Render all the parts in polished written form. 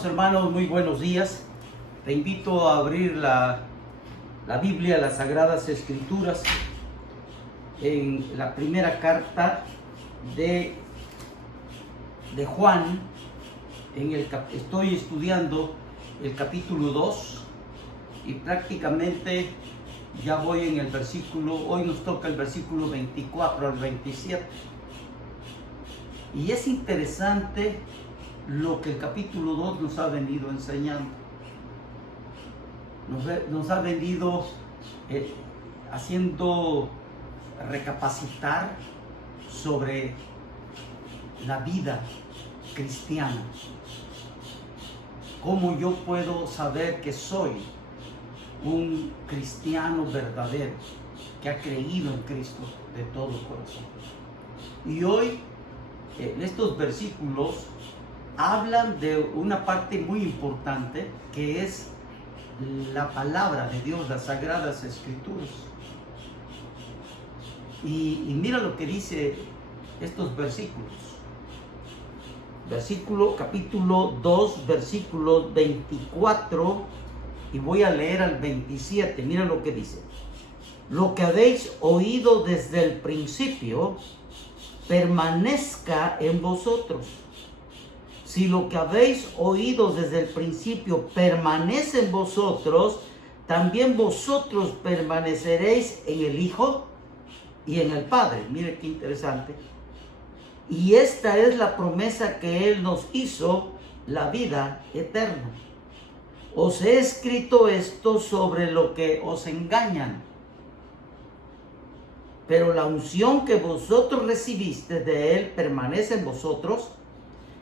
Amados hermanos, muy buenos días. Te invito a abrir la Biblia, las Sagradas Escrituras, en la primera carta de Juan. Estoy estudiando el capítulo 2 y prácticamente ya voy en el versículo, hoy nos toca el versículo 24 al 27. Y es interesante lo que el capítulo 2 nos ha venido enseñando. Nos ha venido haciendo recapacitar sobre la vida cristiana. ¿Cómo yo puedo saber que soy un cristiano verdadero, que ha creído en Cristo de todo corazón? Y hoy, estos versículos hablan de una parte muy importante, que es la palabra de Dios, las Sagradas Escrituras. Y mira lo que dice estos versículos. Capítulo 2, versículos 24, y voy a leer al 27. Mira lo que dice. Lo que habéis oído desde el principio permanezca en vosotros. Si lo que habéis oído desde el principio permanece en vosotros, también vosotros permaneceréis en el Hijo y en el Padre. Mire qué interesante. Y esta es la promesa que Él nos hizo, la vida eterna. Os he escrito esto sobre lo que os engañan, pero la unción que vosotros recibiste de Él permanece en vosotros,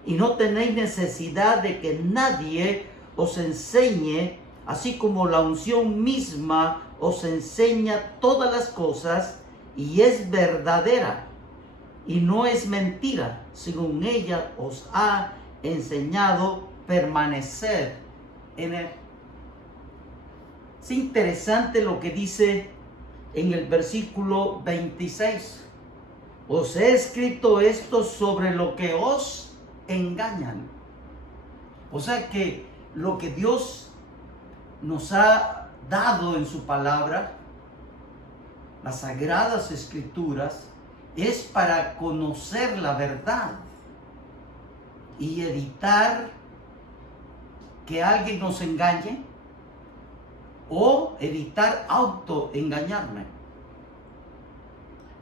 y no tenéis necesidad de que nadie os enseñe, así como la unción misma os enseña todas las cosas, y es verdadera, y no es mentira, según ella os ha enseñado permanecer en Él. Es interesante lo que dice en el versículo 26. Os he escrito esto sobre lo que os engañan. O sea que lo que Dios nos ha dado en su palabra, las Sagradas Escrituras, es para conocer la verdad y evitar que alguien nos engañe o evitar autoengañarme.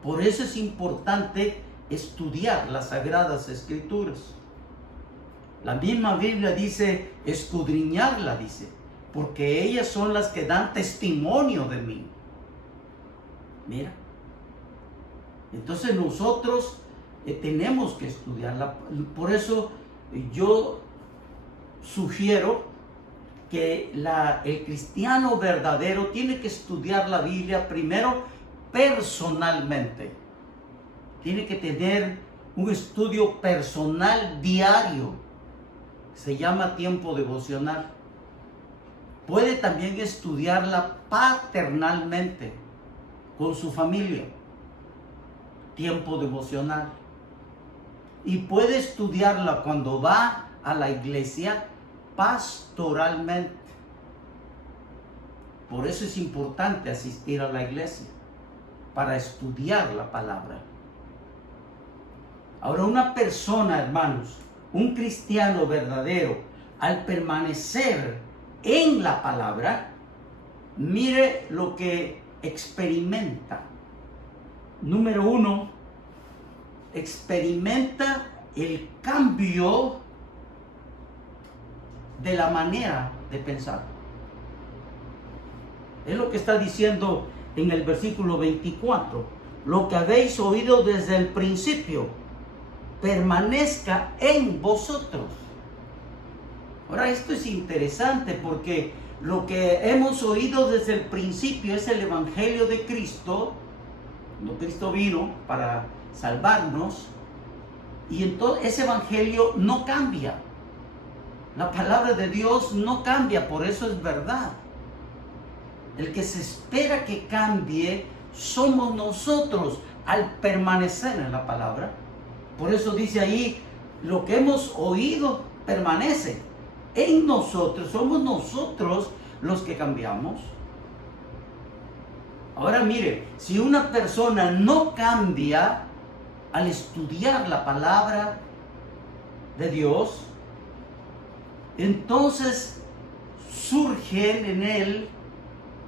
Por eso es importante estudiar las Sagradas Escrituras. La misma Biblia dice escudriñarla, dice, porque ellas son las que dan testimonio de mí. Mira. Entonces nosotros tenemos que estudiarla. Por eso yo sugiero que el cristiano verdadero tiene que estudiar la Biblia primero personalmente. Tiene que tener un estudio personal diario. Se llama tiempo devocional. Puede también estudiarla paternalmente con su familia. Tiempo devocional. Y puede estudiarla cuando va a la iglesia pastoralmente. Por eso es importante asistir a la iglesia, para estudiar la palabra. Ahora, una persona, hermanos, un cristiano verdadero, al permanecer en la palabra, mire lo que experimenta. Número 1, experimenta el cambio de la manera de pensar. Es lo que está diciendo en el versículo 24. Lo que habéis oído desde el principio permanezca en vosotros. Ahora, esto es interesante porque lo que hemos oído desde el principio es el Evangelio de Cristo. Cristo vino para salvarnos, y entonces ese Evangelio no cambia. La palabra de Dios no cambia, por eso es verdad. El que se espera que cambie somos nosotros al permanecer en la palabra. Por eso dice ahí, lo que hemos oído permanece en nosotros, somos nosotros los que cambiamos. Ahora mire, si una persona no cambia al estudiar la palabra de Dios, entonces surge en él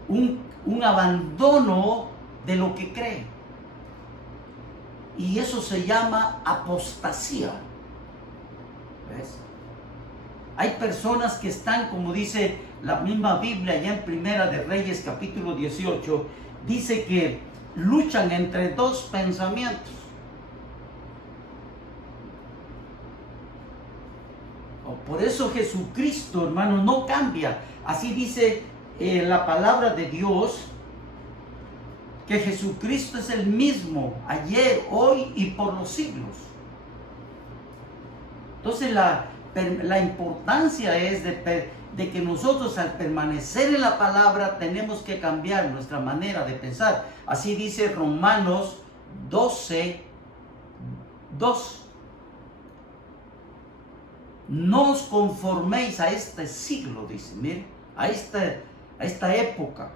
un abandono de lo que cree. Y eso se llama apostasía. ¿Ves? Hay personas que están, como dice la misma Biblia, allá en Primera de Reyes, capítulo 18, dice que luchan entre dos pensamientos. Por eso Jesucristo, hermano, no cambia. Así dice la palabra de Dios, que Jesucristo es el mismo ayer, hoy y por los siglos. Entonces la importancia es de que nosotros, al permanecer en la palabra, tenemos que cambiar nuestra manera de pensar. Así dice Romanos 12, 2. No os conforméis a este siglo, dice, mire, a esta época,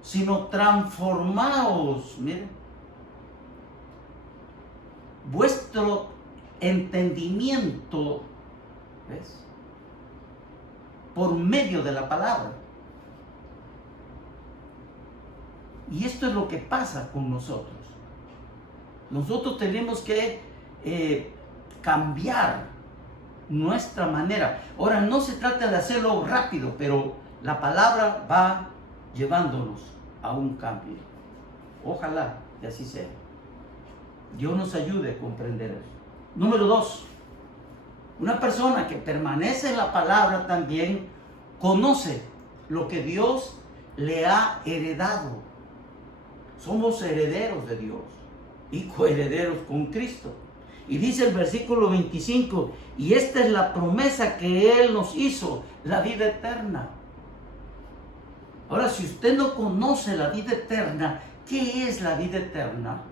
sino transformaos, mire, vuestro entendimiento, ¿ves?, por medio de la palabra. Y esto es lo que pasa con nosotros. Nosotros tenemos que cambiar nuestra manera. Ahora, no se trata de hacerlo rápido, pero la palabra va llevándonos a un cambio. Ojalá que así sea. Dios nos ayude a comprender eso. Número 2. Una persona que permanece en la palabra también conoce lo que Dios le ha heredado. Somos herederos de Dios y coherederos con Cristo. Y dice el versículo 25, y esta es la promesa que Él nos hizo, la vida eterna. Ahora, si usted no conoce la vida eterna, ¿qué es la vida eterna?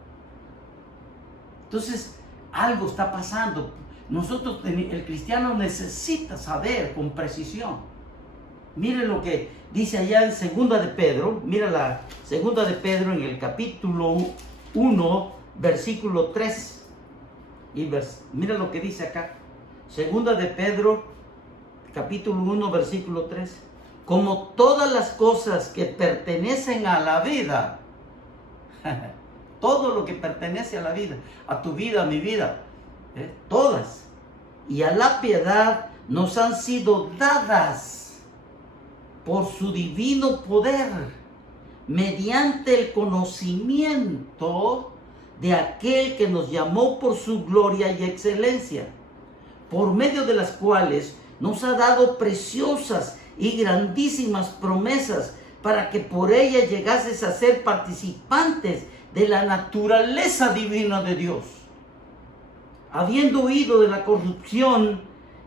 Entonces, algo está pasando. Nosotros, el cristiano, necesita saber con precisión. Mire lo que dice allá en Segunda de Pedro. Mira la Segunda de Pedro en el capítulo 1, versículo 3. Mira lo que dice acá. Segunda de Pedro, capítulo 1, versículo 3. Como todas las cosas que pertenecen a la vida, todo lo que pertenece a la vida, a tu vida, a mi vida, todas, y a la piedad nos han sido dadas por su divino poder, mediante el conocimiento de aquel que nos llamó por su gloria y excelencia, por medio de las cuales nos ha dado preciosas y grandísimas promesas, para que por ellas llegases a ser participantes de la naturaleza divina de Dios, habiendo huido de la corrupción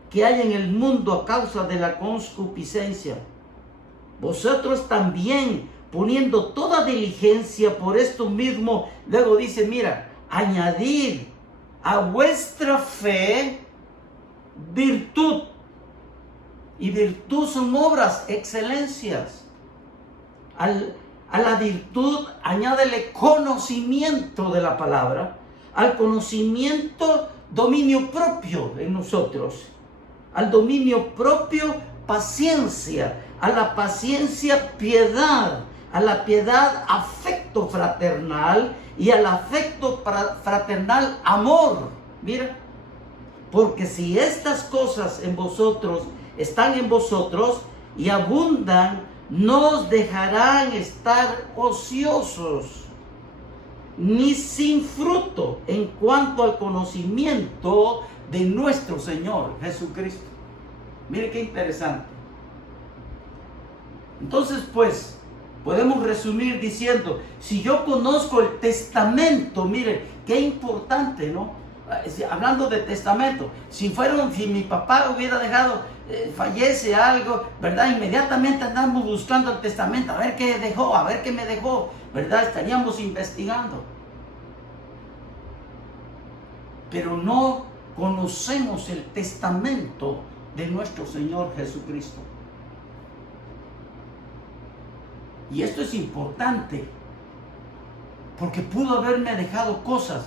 que hay en el mundo a causa de la concupiscencia. Vosotros también, poniendo toda diligencia por esto mismo, luego dice, mira, añadir a vuestra fe virtud. Y virtud son obras, excelencias. A la virtud añádele conocimiento de la palabra. Al conocimiento, dominio propio en nosotros. Al dominio propio, paciencia. A la paciencia, piedad. A la piedad, afecto fraternal. Y al afecto fraternal, amor. Mira, porque si estas cosas en vosotros están en vosotros y abundan, no os dejarán estar ociosos ni sin fruto en cuanto al conocimiento de nuestro Señor Jesucristo. Mire qué interesante. Entonces, pues, podemos resumir diciendo, si yo conozco el testamento, mire, qué importante, ¿no? Hablando de testamento, si mi papá hubiera dejado, fallece algo, ¿verdad? Inmediatamente andamos buscando el testamento, a ver qué dejó, a ver qué me dejó, ¿verdad? Estaríamos investigando. Pero no conocemos el testamento de nuestro Señor Jesucristo. Y esto es importante, porque pudo haberme dejado cosas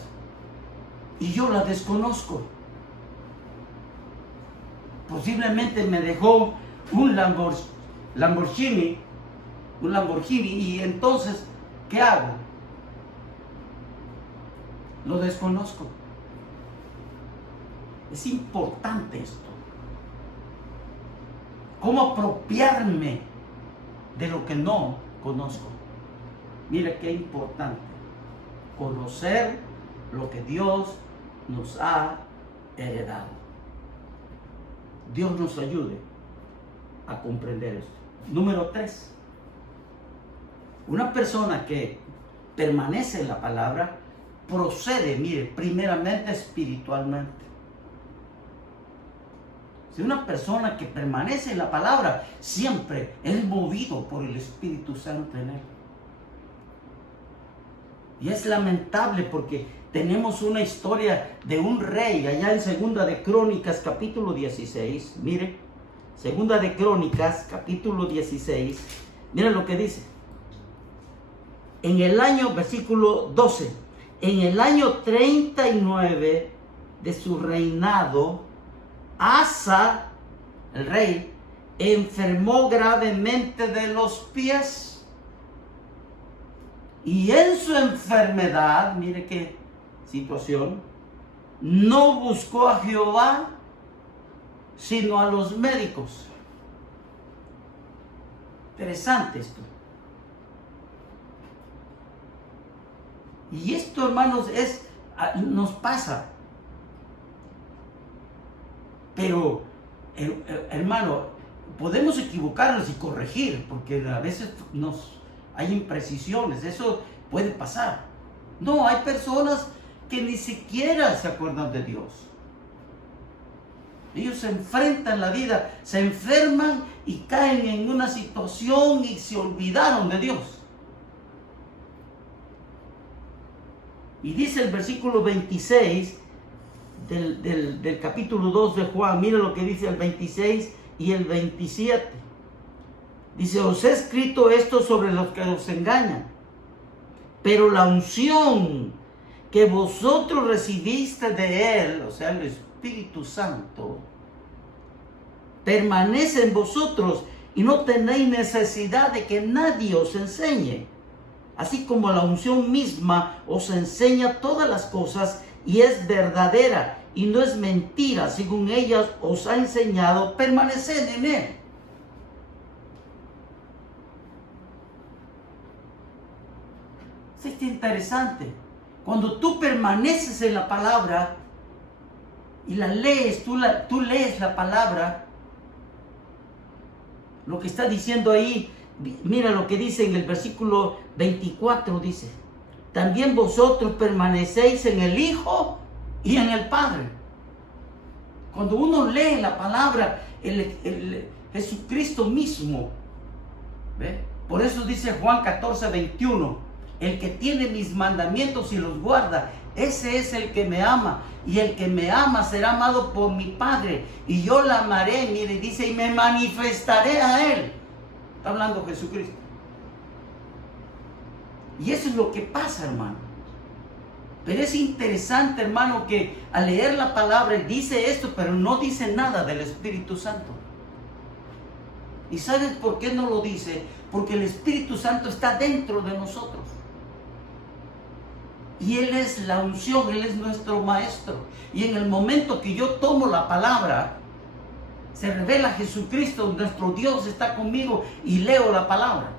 y yo las desconozco. Posiblemente me dejó un Lamborghini, y entonces, ¿qué hago? Lo desconozco. Es importante esto. ¿Cómo apropiarme de lo que no conozco? Mira qué importante. Conocer lo que Dios nos ha heredado. Dios nos ayude a comprender esto. Número 3. Una persona que permanece en la palabra procede, mire, primeramente espiritualmente. Si una persona que permanece en la palabra siempre es movido por el Espíritu Santo en él. Y es lamentable porque tenemos una historia de un rey allá en Segunda de Crónicas capítulo 16. Mire, Segunda de Crónicas capítulo 16. Mire lo que dice. En el año, versículo 12, en el año 39 de su reinado, Asa, el rey, enfermó gravemente de los pies. Y en su enfermedad, mire qué situación, no buscó a Jehová, sino a los médicos. Interesante esto. Y esto, hermanos, nos pasa. Pero, hermano, podemos equivocarnos y corregir, porque a veces hay imprecisiones, eso puede pasar. No, hay personas que ni siquiera se acuerdan de Dios. Ellos se enfrentan la vida, se enferman y caen en una situación y se olvidaron de Dios. Y dice el versículo 26 del capítulo 2 de Juan, mira lo que dice el 26 y el 27. Dice, os he escrito esto sobre los que os engañan, pero la unción que vosotros recibiste de Él, o sea, el Espíritu Santo, permanece en vosotros y no tenéis necesidad de que nadie os enseñe. Así como la unción misma os enseña todas las cosas y es verdadera y no es mentira, según ella os ha enseñado, permaneced en Él. Es interesante. Cuando tú permaneces en la palabra y la lees, tú lees la palabra, lo que está diciendo ahí, mira lo que dice en el versículo 24, dice, también vosotros permanecéis en el Hijo y en el Padre. Cuando uno lee la palabra, el Jesucristo mismo, ¿ve? Por eso dice Juan 14, 21, el que tiene mis mandamientos y los guarda, ese es el que me ama, y el que me ama será amado por mi Padre, y yo la amaré, mire, dice, y me manifestaré a Él. Está hablando Jesucristo. Y eso es lo que pasa, hermano. Pero es interesante, hermano, que al leer la palabra dice esto, pero no dice nada del Espíritu Santo. ¿Y sabes por qué no lo dice? Porque el Espíritu Santo está dentro de nosotros. Y Él es la unción, Él es nuestro maestro. Y en el momento que yo tomo la palabra, se revela Jesucristo, nuestro Dios está conmigo y leo la palabra.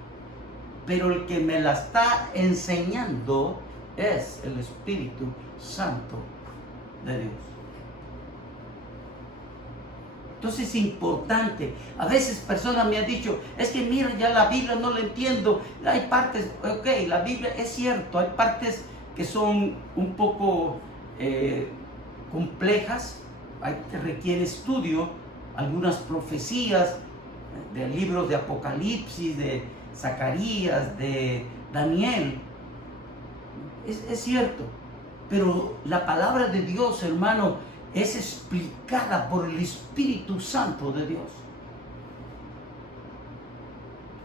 Pero el que me la está enseñando es el Espíritu Santo de Dios. Entonces es importante. A veces personas me han dicho, es que mira, ya la Biblia no la entiendo. Hay partes, ok, la Biblia es cierto, hay partes que son un poco complejas, que requiere estudio, algunas profecías del libro de Apocalipsis, de Zacarías, de Daniel, es cierto, pero la palabra de Dios, hermano, es explicada por el Espíritu Santo de Dios.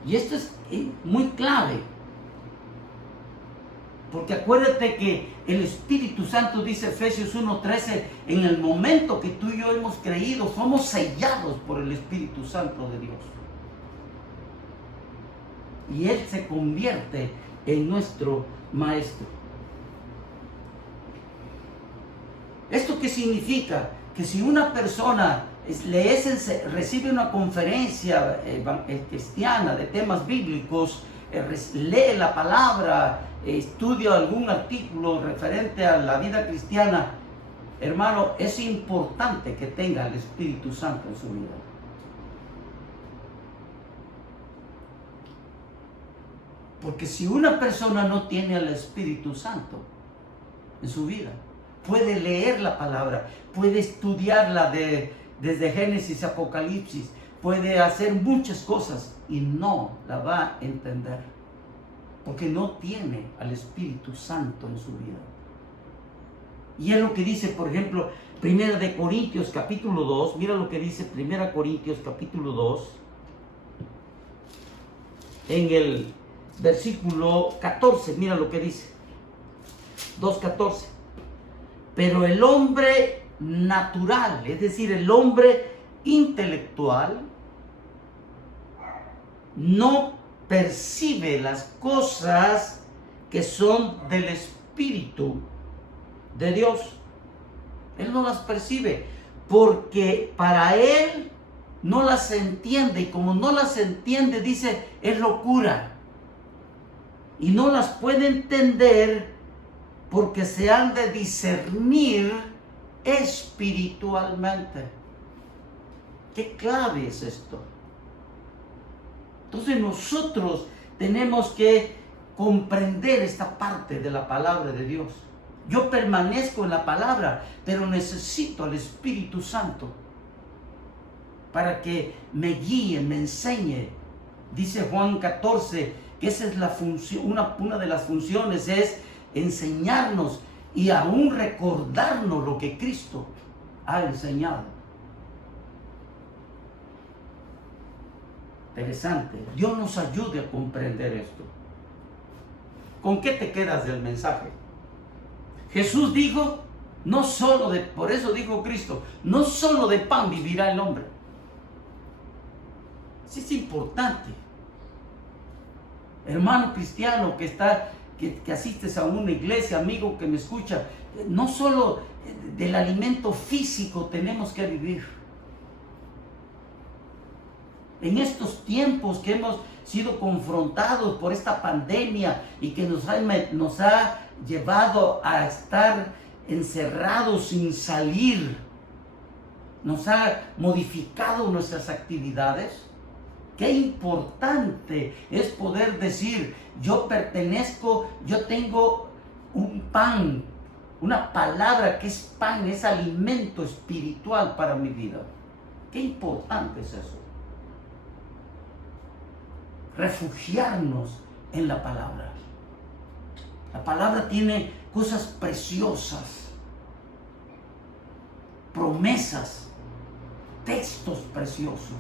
Y esto es muy clave. Porque acuérdate que el Espíritu Santo, dice Efesios 1:13, en el momento que tú y yo hemos creído, somos sellados por el Espíritu Santo de Dios. Y Él se convierte en nuestro Maestro. ¿Esto qué significa? Que si una persona recibe una conferencia cristiana de temas bíblicos, lee la palabra, estudia algún artículo referente a la vida cristiana, hermano, es importante que tenga el Espíritu Santo en su vida. Porque si una persona no tiene al Espíritu Santo en su vida, puede leer la palabra, puede estudiarla desde Génesis a Apocalipsis, puede hacer muchas cosas y no la va a entender, porque no tiene al Espíritu Santo en su vida. Y es lo que dice, por ejemplo, 1 de Corintios capítulo 2, mira lo que dice 1 Corintios capítulo 2, en el versículo 14, mira lo que dice, 2:14. Pero el hombre natural, es decir, el hombre intelectual, no percibe las cosas que son del Espíritu de Dios. Él no las percibe porque para él no las entiende, y como no las entiende, dice, es locura. Y no las puede entender porque se han de discernir espiritualmente. ¿Qué clave es esto? Entonces nosotros tenemos que comprender esta parte de la palabra de Dios. Yo permanezco en la palabra, pero necesito al Espíritu Santo para que me guíe, me enseñe. Dice Juan 14 que esa es la función, una de las funciones es enseñarnos y aún recordarnos lo que Cristo ha enseñado. Interesante. Dios nos ayude a comprender esto. ¿Con qué te quedas del mensaje? Jesús dijo, no solo de, por eso dijo Cristo, no solo de pan vivirá el hombre. Sí, es importante. Hermano cristiano que asistes a una iglesia, amigo que me escucha, no solo del alimento físico tenemos que vivir. En estos tiempos que hemos sido confrontados por esta pandemia y que nos ha llevado a estar encerrados sin salir, nos ha modificado nuestras actividades. Qué importante es poder decir, yo pertenezco, yo tengo un pan, una palabra que es pan, es alimento espiritual para mi vida. Qué importante es eso. Refugiarnos en la palabra. La palabra tiene cosas preciosas, promesas, textos preciosos.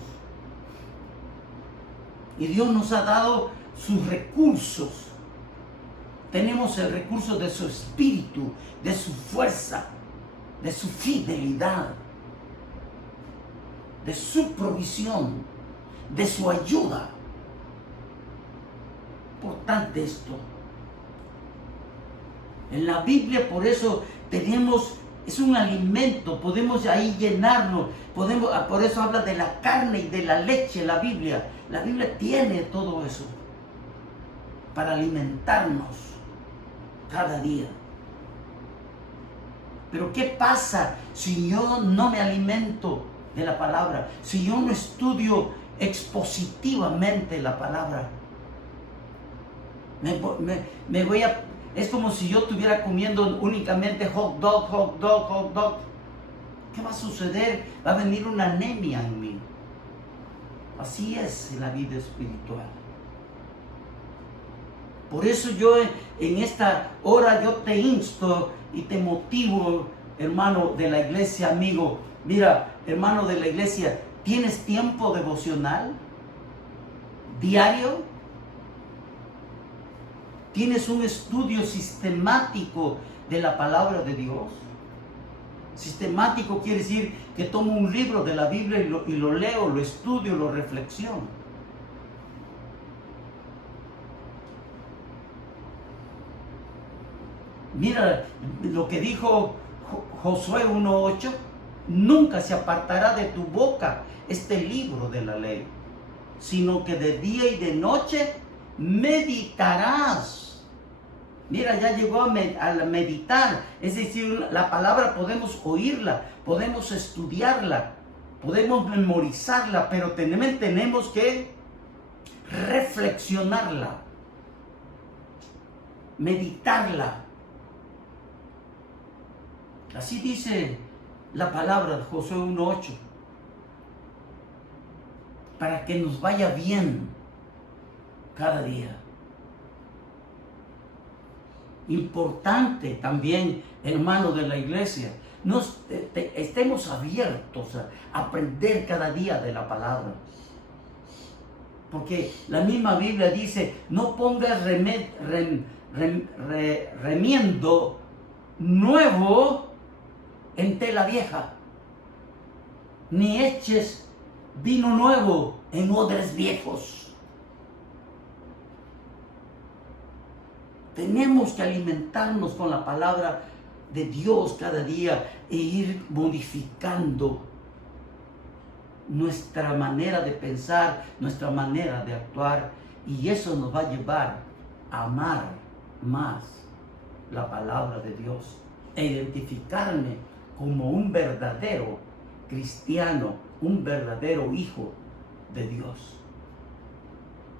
Y Dios nos ha dado sus recursos. Tenemos el recurso de su espíritu, de su fuerza, de su fidelidad, de su provisión, de su ayuda. Importante esto. En la Biblia, por eso tenemos, es un alimento, podemos ahí llenarnos, por eso habla de la carne y de la leche la Biblia. La Biblia tiene todo eso para alimentarnos cada día. Pero ¿qué pasa si yo no me alimento de la palabra? Si yo no estudio expositivamente la palabra. Es como si yo estuviera comiendo únicamente hot dog. ¿Qué va a suceder? Va a venir una anemia en mí. Así es en la vida espiritual. Por eso yo en esta hora yo te insto y te motivo, hermano de la iglesia, amigo, mira, hermano de la iglesia, ¿tienes tiempo devocional diario? ¿Tienes un estudio sistemático de la palabra de Dios? Sistemático quiere decir que tomo un libro de la Biblia y lo leo, lo estudio, lo reflexiono. Mira lo que dijo Josué 1:8, nunca se apartará de tu boca este libro de la ley, sino que de día y de noche meditarás. Mira, ya llegó a meditar, es decir, la palabra podemos oírla, podemos estudiarla, podemos memorizarla, pero tenemos que reflexionarla, meditarla. Así dice la palabra de Josué 1:8, para que nos vaya bien cada día. Importante también, hermano de la iglesia, estemos abiertos a aprender cada día de la palabra. Porque la misma Biblia dice, no pongas remiendo nuevo en tela vieja, ni eches vino nuevo en odres viejos. Tenemos que alimentarnos con la palabra de Dios cada día e ir modificando nuestra manera de pensar, nuestra manera de actuar, y eso nos va a llevar a amar más la palabra de Dios e identificarme como un verdadero cristiano, un verdadero hijo de Dios.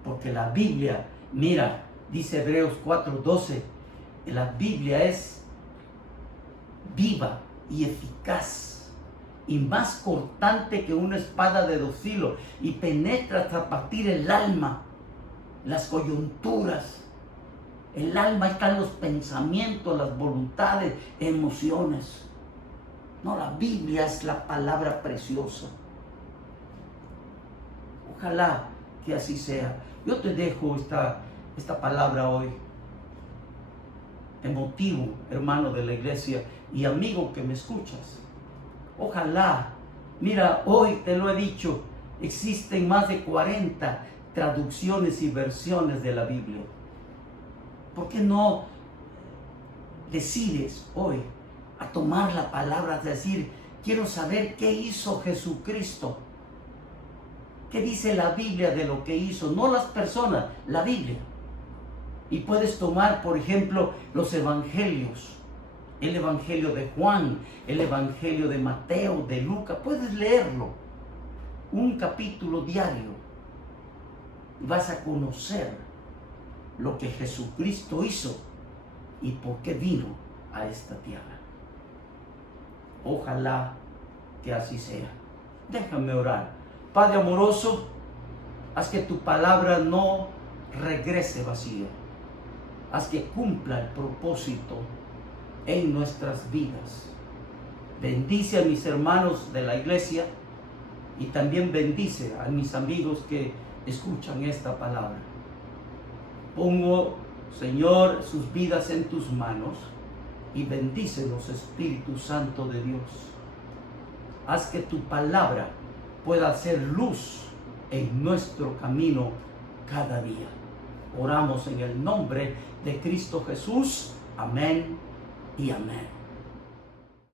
Porque la Biblia, mira, dice Hebreos 4:12, la Biblia es viva y eficaz y más cortante que una espada de 2 filos y penetra hasta partir el alma, las coyunturas. El alma están los pensamientos, las voluntades, emociones. No, la Biblia es la palabra preciosa. Ojalá que así sea. Yo te dejo esta palabra hoy. Te motivo, hermano de la iglesia y amigo que me escuchas. Ojalá, mira, hoy te lo he dicho, existen más de 40 traducciones y versiones de la Biblia. ¿Por qué no decides hoy a tomar la palabra, de decir, quiero saber qué hizo Jesucristo? ¿Qué dice la Biblia de lo que hizo? No las personas, la Biblia. Y puedes tomar, por ejemplo, los evangelios. El evangelio de Juan, el evangelio de Mateo, de Lucas. Puedes leerlo. Un capítulo diario. Y vas a conocer lo que Jesucristo hizo y por qué vino a esta tierra. Ojalá que así sea. Déjame orar. Padre amoroso, haz que tu palabra no regrese vacía. Haz que cumpla el propósito en nuestras vidas. Bendice a mis hermanos de la iglesia y también bendice a mis amigos que escuchan esta palabra. Pongo, Señor, sus vidas en tus manos y bendícelos, Espíritu Santo de Dios. Haz que tu palabra pueda hacer luz en nuestro camino cada día. Oramos en el nombre de Cristo Jesús. Amén y amén.